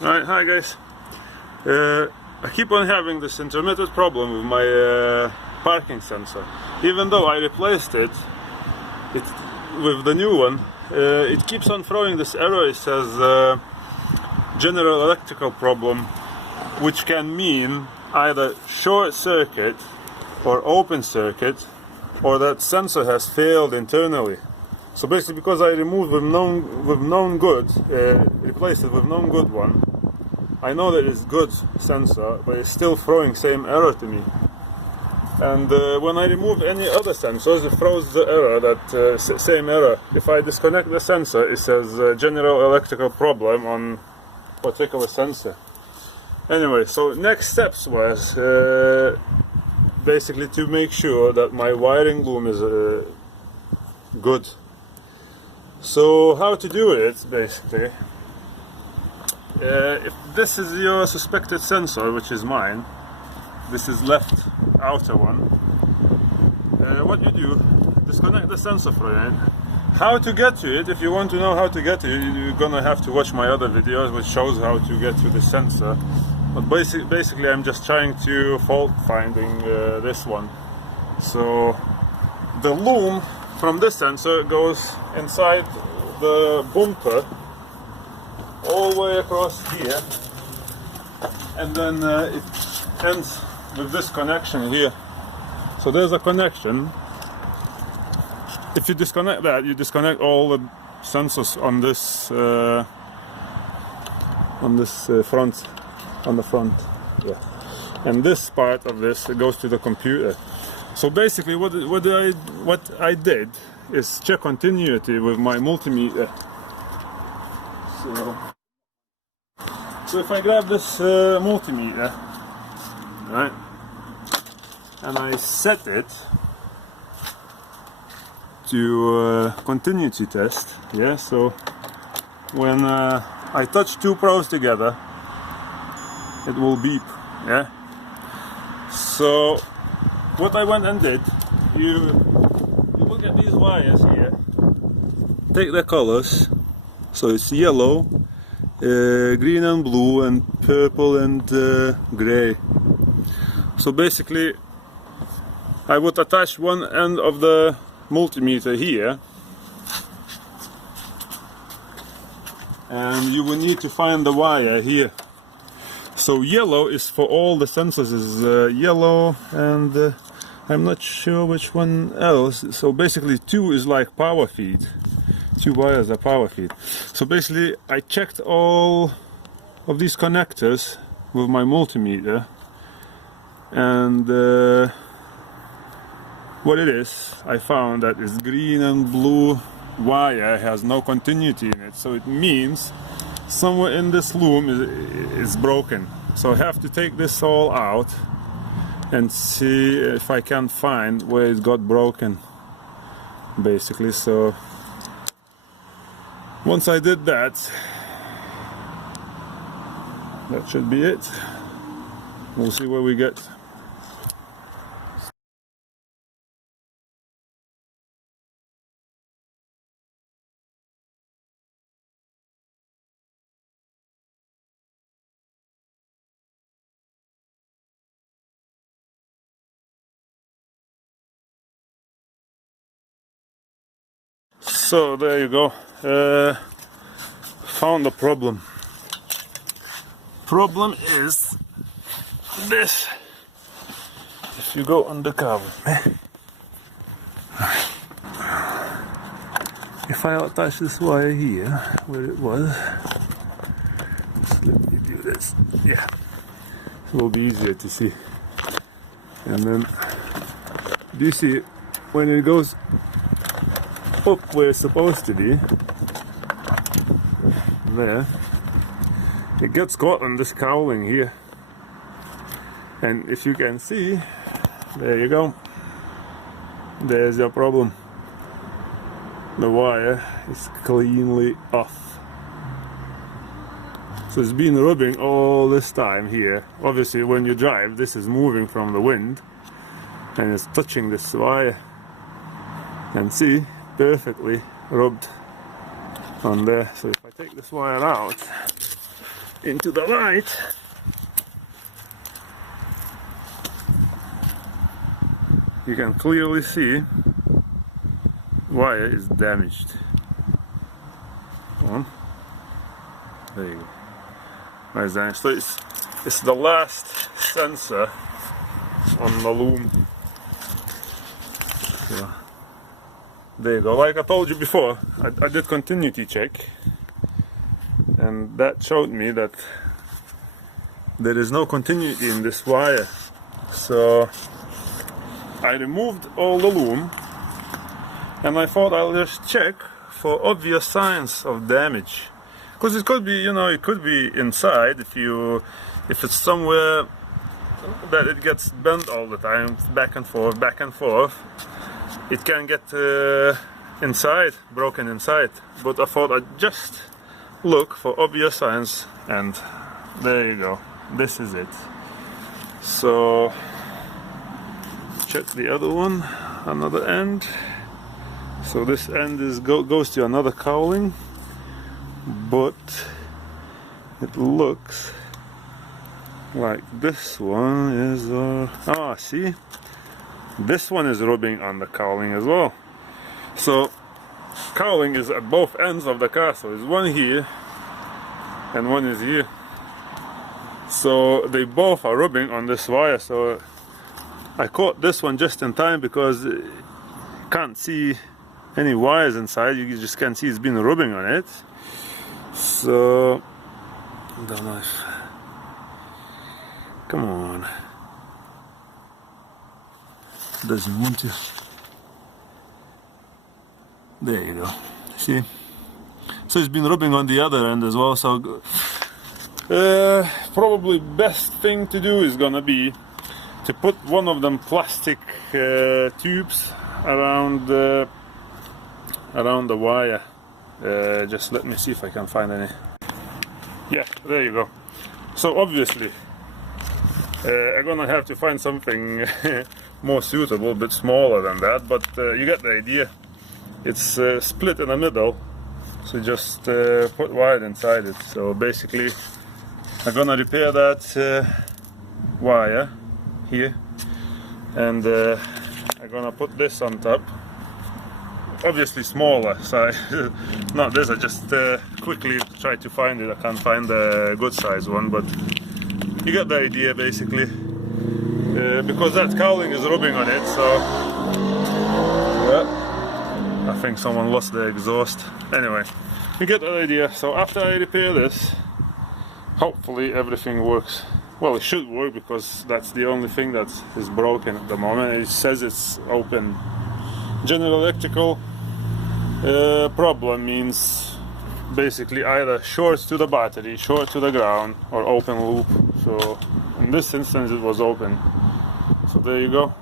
Alright, hi guys. I keep on having this intermittent problem with my parking sensor. Even though I replaced it with the new one, it keeps on throwing this error. It says general electrical problem, which can mean either short circuit or open circuit, or that sensor has failed internally. So basically, because I removed with known good, replaced it with known good one, I know that it's good sensor, but it's still throwing same error to me. And when I remove any other sensors, it throws the error, that same error. If I disconnect the sensor, it says general electrical problem on particular sensor. Anyway, so next steps was basically to make sure that my wiring loom is good. So how to do it, basically, if this is your suspected sensor, which is mine, this is left outer one, what you do, disconnect the sensor from it. How to get to it, if you want to know how to get to it, you're gonna have to watch my other videos which shows how to get to the sensor. But basically I'm just trying to fault finding this one. So the loom from this sensor goes inside the bumper all the way across here, and then it ends with this connection here. So there's a connection. If you disconnect that, you disconnect all the sensors on this front, on the front, yeah. And this part of this goes to the computer. So basically, what I did is check continuity with my multimeter. So if I grab this multimeter, right, and I set it to continuity test, yeah. So when I touch two pros together, it will beep, yeah. So what I went and did, you look at these wires here, take the colors, so it's yellow, green and blue, and purple and gray. So basically I would attach one end of the multimeter here, and you will need to find the wire here. So yellow is for all the sensors, is yellow, and I'm not sure which one else. So basically 2 is like power feed. 2 wires are power feed. So basically I checked all of these connectors with my multimeter, and what it is, I found that this green and blue wire has no continuity in it. So it means somewhere in this loom is broken. So I have to take this all out and see if I can find where it got broken, basically. So once I did that, that should be it. We'll see where we get. So there you go. Found the problem. Problem is this. If you go undercover, if I attach this wire here where it was, so let me do this. Yeah, it will be easier to see. And then, do you see when it goes up where it's supposed to be, there, it gets caught on this cowling here, and if you can see, there you go, there's your problem. The wire is cleanly off. So it's been rubbing all this time here. Obviously when you drive, this is moving from the wind and it's touching this wire, and see, perfectly rubbed on there. So if I take this wire out, into the light, you can clearly see wire is damaged. One. There you go. Nice damage. So it's the last sensor on the loom. So, there you go. Like I told you before, I did continuity check, and that showed me that there is no continuity in this wire. So I removed all the loom, and I thought I'll just check for obvious signs of damage, because it could be, you know, it could be inside. If it's somewhere that it gets bent all the time, back and forth, it can get inside, broken inside. But I thought I'd just look for obvious signs, and there you go. This is it. So check the other one, another end. So this end goes to another cowling, but it looks like this one is see, this one is rubbing on the cowling as well. So cowling is at both ends of the car, so there's one here and one is here. So they both are rubbing on this wire. So I caught this one just in time, because you can't see any wires inside, you just can't see it's been rubbing on it. So the knife, come on, doesn't want to. There you go. See, so it's been rubbing on the other end as well. So probably best thing to do is gonna be to put one of them plastic tubes around the wire. Just let me see if I can find any. Yeah, there you go. So obviously I'm gonna have to find something more suitable, a bit smaller than that, but you get the idea. It's split in the middle, so just put wire inside it. So basically I'm gonna repair that wire here, and I'm gonna put this on top. Obviously smaller size, not this. I just quickly tried to find it. I can't find a good size one, but you get the idea basically. Because that cowling is rubbing on it, so yeah, I think someone lost the exhaust. Anyway, you get the idea. So after I repair this, hopefully everything works. Well, it should work, because that's the only thing that is broken at the moment. It says it's open. General electrical problem means basically either short to the battery, short to the ground, or open loop. So in this instance it was open. So there you go.